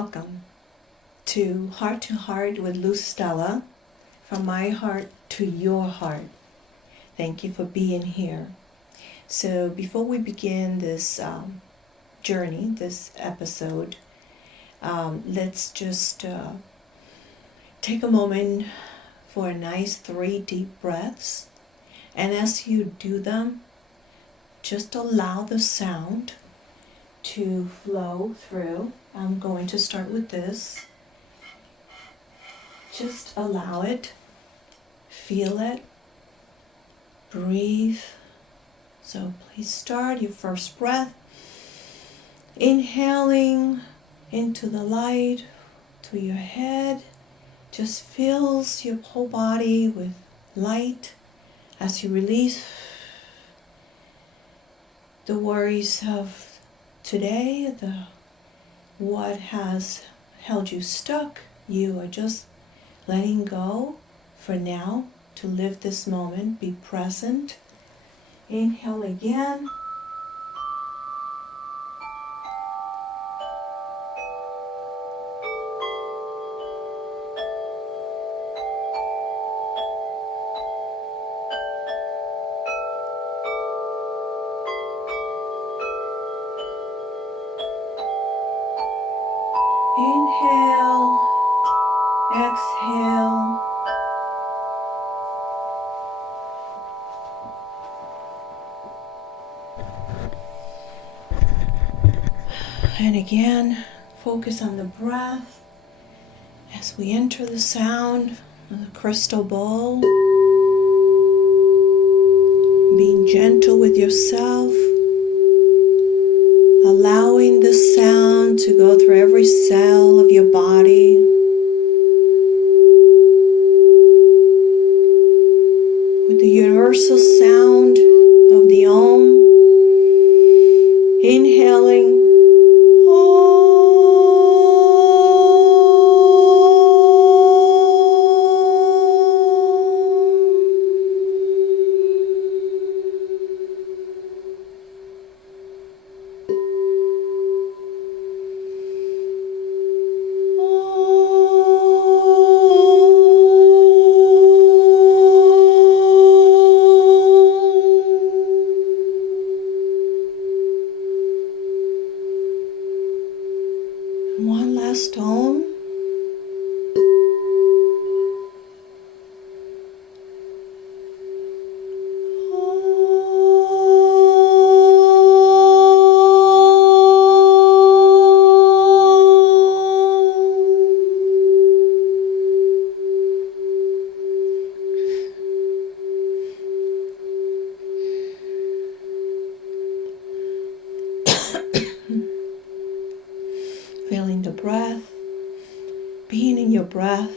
Welcome to Heart with Luz Stella, from my heart to your heart. Thank you for being here. So before we begin this journey, this episode, let's just take a moment for a nice 3 deep breaths. And as you do them, just allow the sound to flow through. I'm going to start with this. Just allow it, feel it, breathe. So please start your first breath, inhaling into the light to your head, just fills your whole body with light as you release the worries of today, what has held you stuck. You are just letting go for now to live this moment, be present. Inhale again. Inhale, exhale. And again, focus on the breath as we enter the sound of the crystal bowl. Being gentle with yourself, allowing the sound to go through every cell of your body. With the universal sound of the Om, inhaling. One last Om. Feeling the breath, being in your breath,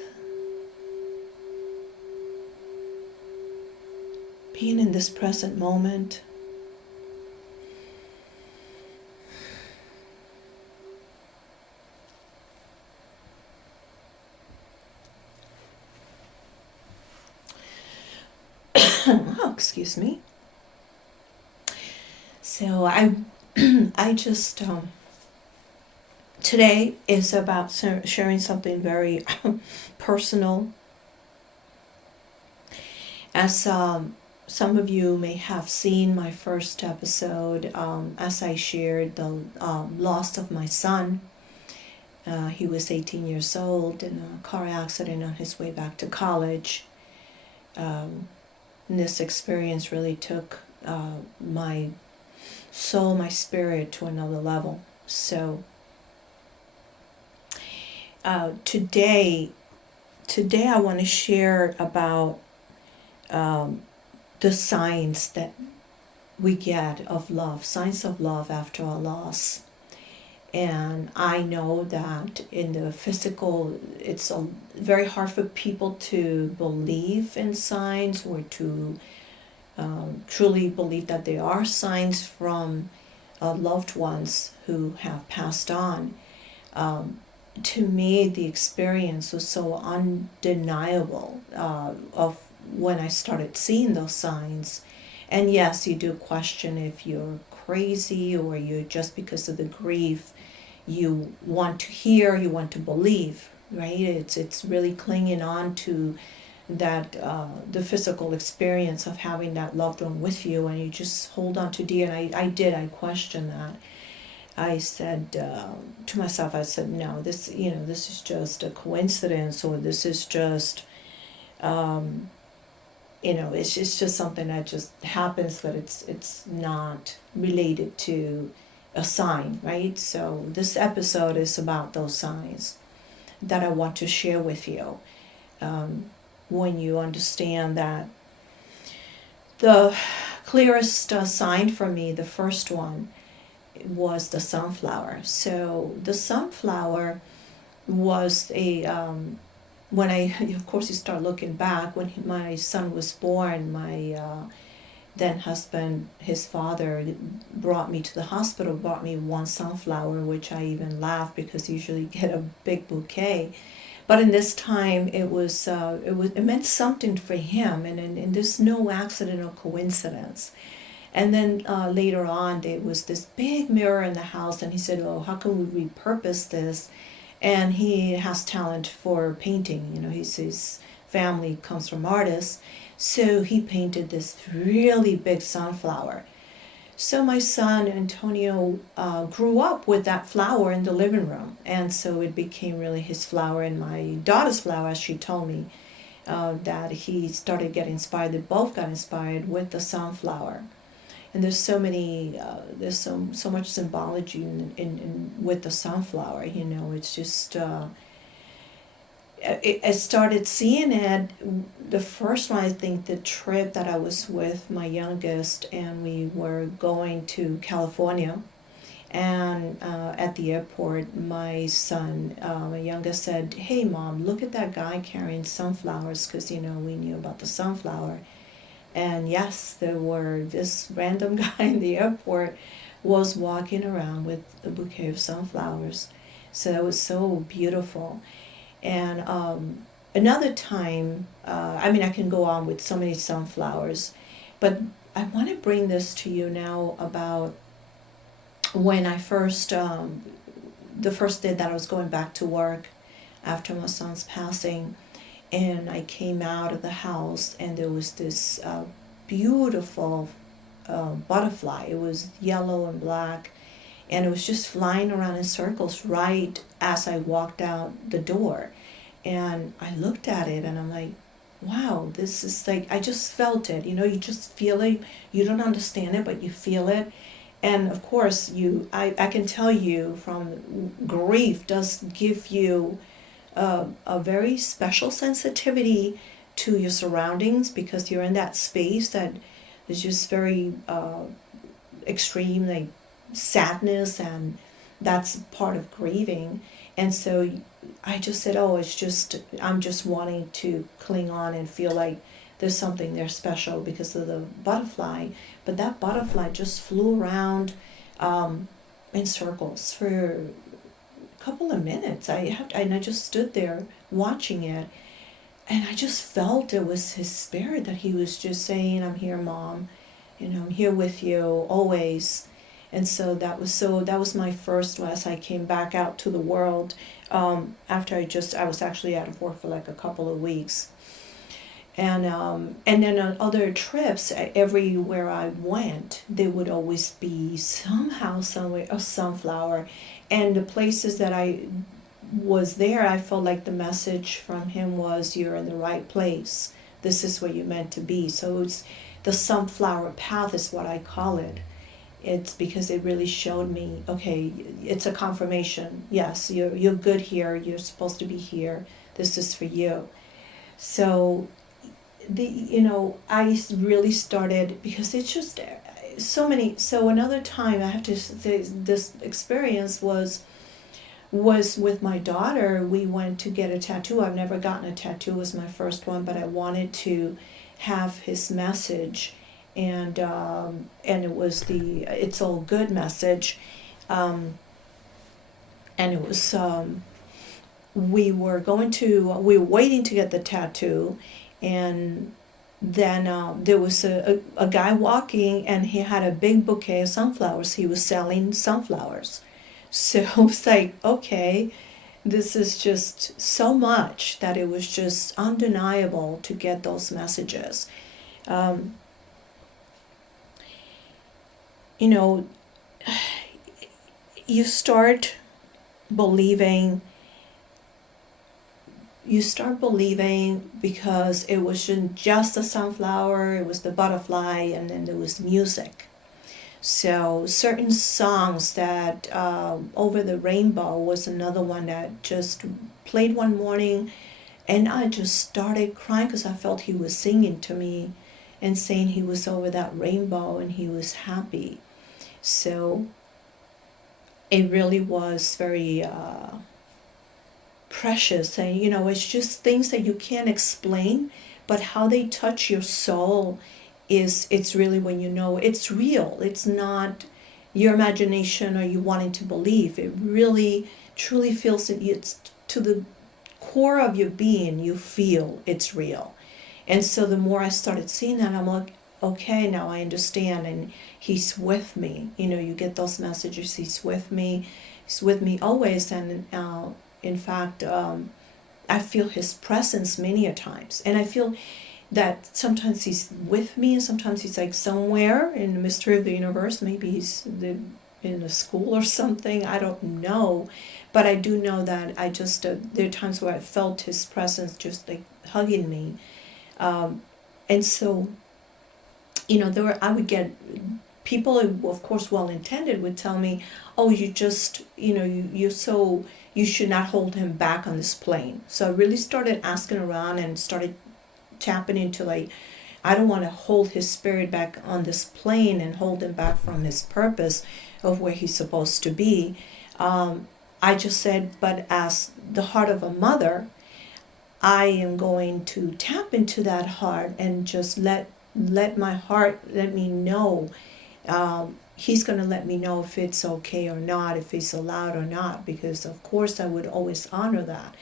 being in this present moment. Oh, excuse me. So I just today is about sharing something very personal. As some of you may have seen my first episode, as I shared the loss of my son. He was 18 years old in a car accident on his way back to college. This experience really took my soul, my spirit to another level. So today I want to share about the signs that we get of love, signs of love after a loss. And I know that in the physical, it's very hard for people to believe in signs or to truly believe that there are signs from loved ones who have passed on. To me, the experience was so undeniable of when I started seeing those signs. And yes, you do question if you're crazy or you're just because of the grief, you want to hear, you want to believe, right? It's really clinging on to that the physical experience of having that loved one with you, and you just hold on to dear. And I questioned that. I said to myself, I said, no, this is just a coincidence, or this is just, it's just something that just happens, that it's not related to a sign, right? So this episode is about those signs that I want to share with you. When you understand that the clearest sign for me, the first one, was the sunflower. So the sunflower was when I, of course, you start looking back, when my son was born, my then husband, his father, brought me to the hospital, brought me one sunflower, which I even laughed because I usually get a big bouquet. But in this time, it meant something for him, and there's no accident or coincidence. And then later on, there was this big mirror in the house, and he said, "Oh, how can we repurpose this?" And he has talent for painting. His family comes from artists, so he painted this really big sunflower. So my son Antonio grew up with that flower in the living room, and so it became really his flower and my daughter's flower, as she told me, that he started getting inspired. They both got inspired with the sunflower. And there's so many, there's so much symbology in with the sunflower. It's just. I started seeing it, the first one, I think, the trip that I was with my youngest, and we were going to California, and at the airport, my son, my youngest, said, "Hey mom, look at that guy carrying sunflowers," because we knew about the sunflower. And yes, this random guy in the airport was walking around with a bouquet of sunflowers. So that was so beautiful. And another time, I can go on with so many sunflowers, but I want to bring this to you now about when I first, the first day that I was going back to work after my son's passing, and I came out of the house, and there was this beautiful butterfly. It was yellow and black, and it was just flying around in circles right as I walked out the door. And I looked at it, and I'm like, wow, this is like, I just felt it. You just feel it. You don't understand it, but you feel it. And of course, I can tell you, from grief does give you a very special sensitivity to your surroundings, because you're in that space that is just very extreme, like sadness, and that's part of grieving. And so I just said, oh, I'm just wanting to cling on and feel like there's something there special because of the butterfly. But that butterfly just flew around in circles for a couple of minutes. And I just stood there watching it, and I just felt it was his spirit, that he was just saying, "I'm here, Mom. I'm here with you always." And so that was my first, as I came back out to the world, after I was actually out of work for like a couple of weeks. And then on other trips, everywhere I went, there would always be somehow, somewhere, a sunflower. And the places that I was there, I felt like the message from him was, "You're in the right place. This is where you're meant to be." So it's the sunflower path is what I call it. It's because it really showed me, okay, it's a confirmation. Yes, you're good here. You're supposed to be here. This is for you. So I really started, because it's just so many. So another time, I have to say, this experience was with my daughter. We went to get a tattoo. I've never gotten a tattoo. It was my first one, but I wanted to have his message, and it was the "It's all good" message, and it was we were waiting to get the tattoo, and then there was a guy walking, and he had a big bouquet of sunflowers. He was selling sunflowers. So it's like, okay, this is just so much that it was just undeniable to get those messages. Um, you know, you start believing because it wasn't just a sunflower, it was the butterfly, and then there was music. So certain songs that Over the Rainbow was another one that just played one morning, and I just started crying because I felt he was singing to me and saying he was over that rainbow and he was happy. So it really was very precious, and it's just things that you can't explain, but how they touch your soul it's really when it's real. It's not your imagination or you wanting to believe. It really truly feels it's to the core of your being. You feel it's real. And so the more I started seeing that, I'm like, okay, now I understand, and he's with me. You get those messages. He's with me always. And in fact, I feel his presence many a times, and I feel that sometimes he's with me, and sometimes he's like somewhere in the mystery of the universe. Maybe he's in a school or something. I don't know, but I do know that I just there are times where I felt his presence just like hugging me, and so I would get people who, of course, well intended, would tell me, "Oh, you just you should not hold him back on this plane." So I really started asking around and started tapping into, like, I don't want to hold his spirit back on this plane and hold him back from his purpose of where he's supposed to be. I just said, but as the heart of a mother, I am going to tap into that heart and just let my heart let me know. He's going to let me know if it's okay or not, if he's allowed or not, because of course I would always honor that.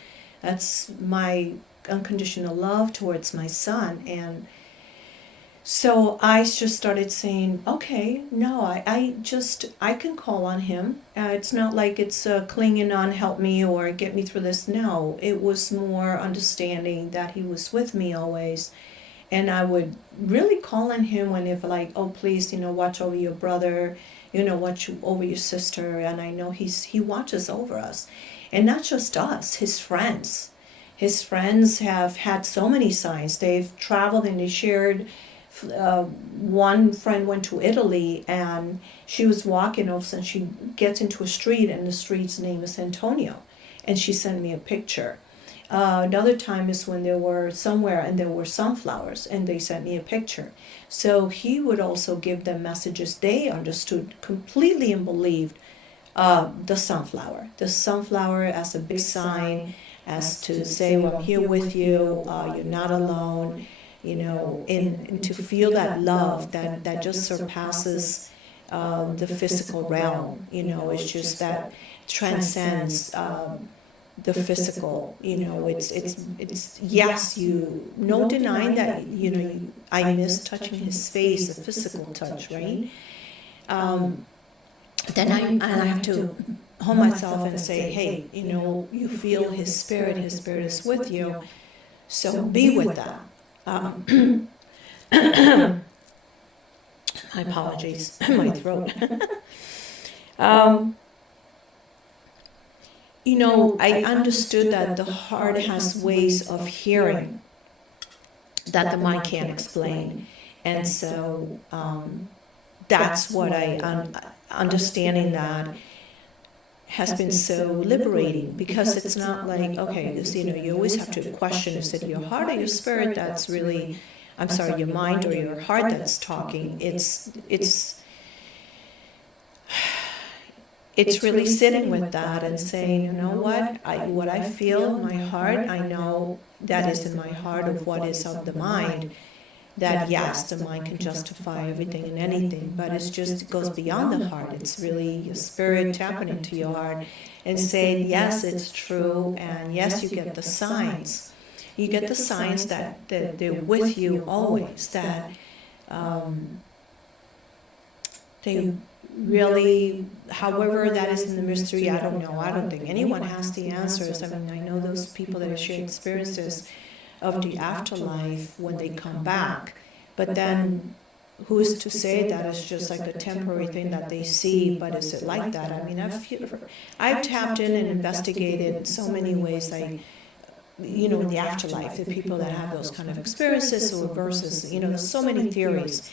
That's my unconditional love towards my son. And so I just started saying, okay, no, I can call on him. It's not like it's clinging on, help me or get me through this. No, it was more understanding that he was with me always. And I would really call on him whenever, like, oh, please, watch over your brother, watch over your sister. And I know he watches over us. And not just us, his friends. His friends have had so many signs. They've traveled and they shared. One friend went to Italy and she was walking, all of a sudden she gets into a street and the street's name is Antonio. And she sent me a picture. Another time is when they were somewhere and there were sunflowers and they sent me a picture. So he would also give them messages they understood completely and believed. The sunflower as a big sign, as to say, well, I'm here with you, you're not alone, and to feel that love that just surpasses the physical realm. It's just that transcends the physical. It's yes, you no denying that I miss touching his face, the physical touch, right? Then I have to hold myself and say, hey, you feel his spirit is with you, so be with that. My apologies, my throat. I understood that the heart has ways of hearing that the mind can't explain. And so that's what understanding that has been so liberating, because it's not like, okay, you always have to question, is it your heart or your spirit that's really, your mind or your heart that's talking. It's really sitting with that and saying, you know what I feel in my heart, I know that is in my heart of what is of the mind. That yes, the mind can justify everything and anything, but it goes beyond the heart. It's really your spirit tapping into your heart and saying, yes, it's true, and yes, you get the signs. You get the signs that they're with you always, that they really, however that is in the mystery, I don't know. I don't think anyone has the answers. I mean, I know those people that have shared experiences of the afterlife when they come back, but then who's to say that it's just like a temporary thing that they see, but is it like that? I mean, I've tapped in and investigated so many ways, like, in the afterlife, the people that have those kind of experiences or versus, there's so many theories.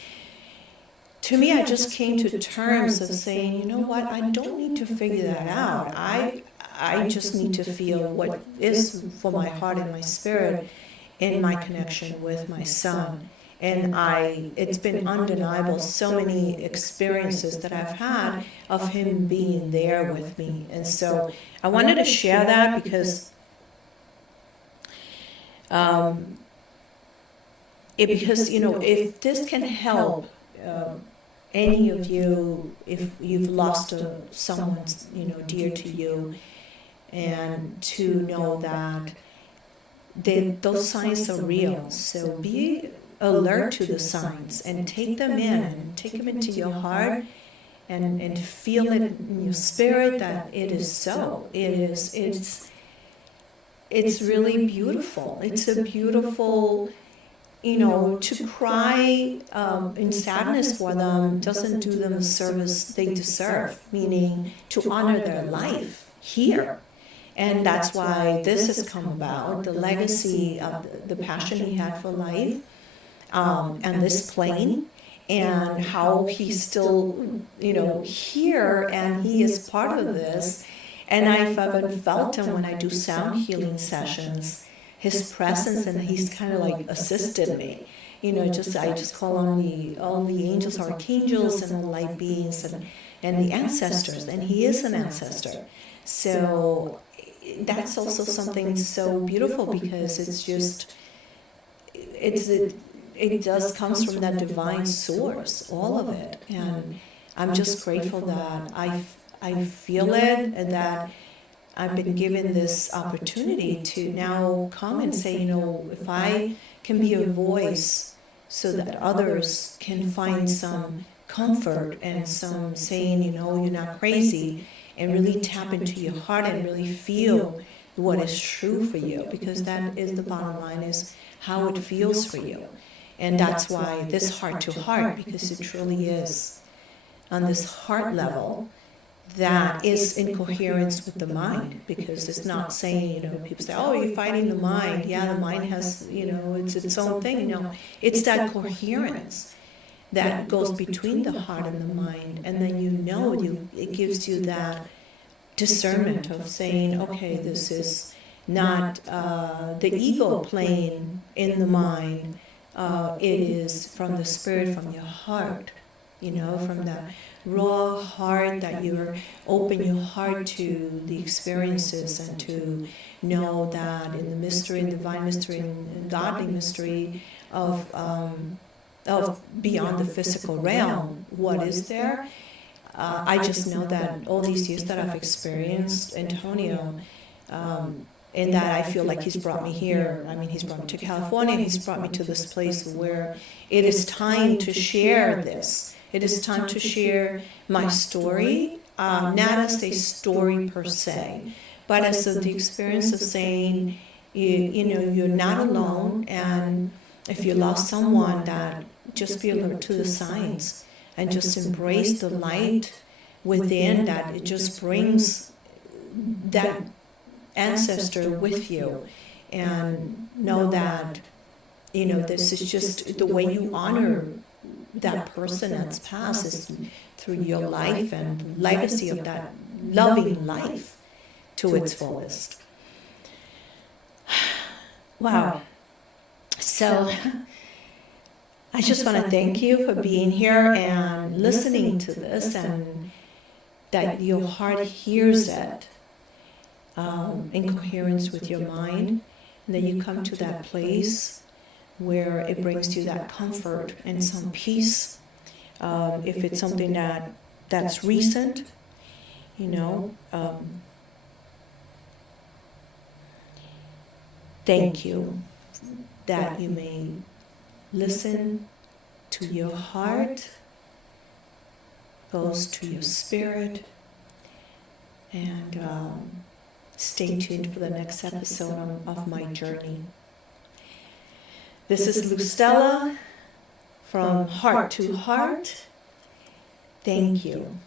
To me, I just came to terms of saying, you know what, I don't need to figure that out. I just need to feel what is for my heart and my spirit in my connection with my son. And it's been undeniable, so many experiences that I've had of him being there with me. And so I wanted to share that because if this can help any of you, if you've lost someone dear to you, and to know that those signs are real. So be alert to the signs and take them in, and take them into your heart, and feel it in your spirit that it is so. It's really beautiful. It's a beautiful, to cry in sadness for them doesn't do them the service they deserve, meaning to honor their life here. And that's why this has come about, the legacy of the passion he had for life, and this plane, and how he's still, here, and he is part of this. And I've even felt him when I do sound healing sessions, his presence, and he's kind of like assisted me. I just call on all the angels, archangels, and the light beings, and the ancestors, and he is an ancestor. So that's also something so beautiful, because it just comes from that divine source, all of it. And I'm just grateful that I feel it, and that I've been given this opportunity to now come and say, if I can be a voice so that others can find some comfort and some saying, you're not crazy, and really tap into your heart and really feel what is true for you, because that is the bottom line, is how it feels for you. And that's why this heart to heart, because it truly is on this heart level that is in coherence with the mind, because it's not saying, people say, oh, you're fighting the mind. Yeah, the mind has, it's its own thing. No, it's that coherence that goes between the heart and the mind, and then it gives you that discernment of saying, okay, this is not the ego playing in the mind. It is from the spirit, from your heart, from that raw heart, that you open your heart to the experiences, and to know that in the mystery, divine mystery, and godly mystery of beyond the physical realm, what is there? I just know that all these years that I've experienced Antonio, in that I feel like he's brought me here. I mean, he's brought me to California. He's brought me to this place where it is time to share this. It is time to share my story, not as a story per se, but as the experience of saying, you're not alone, and if you lost someone, that just be alert to the signs, and just embrace the light within, that it just brings that ancestor with you, and know that, this is just the way you honor that person that's passed, is through your life and legacy of that loving life to its fullest. Wow. So I just want to thank you for being here and listening to this, and that your heart hears it in coherence with your mind, and that you come to that place where it brings you that comfort and some peace. If it's something that's recent, thank you that you may listen to your heart, close to your spirit. And stay tuned for the next episode of my journey. This is Luz Stella from Heart to Heart. Thank you.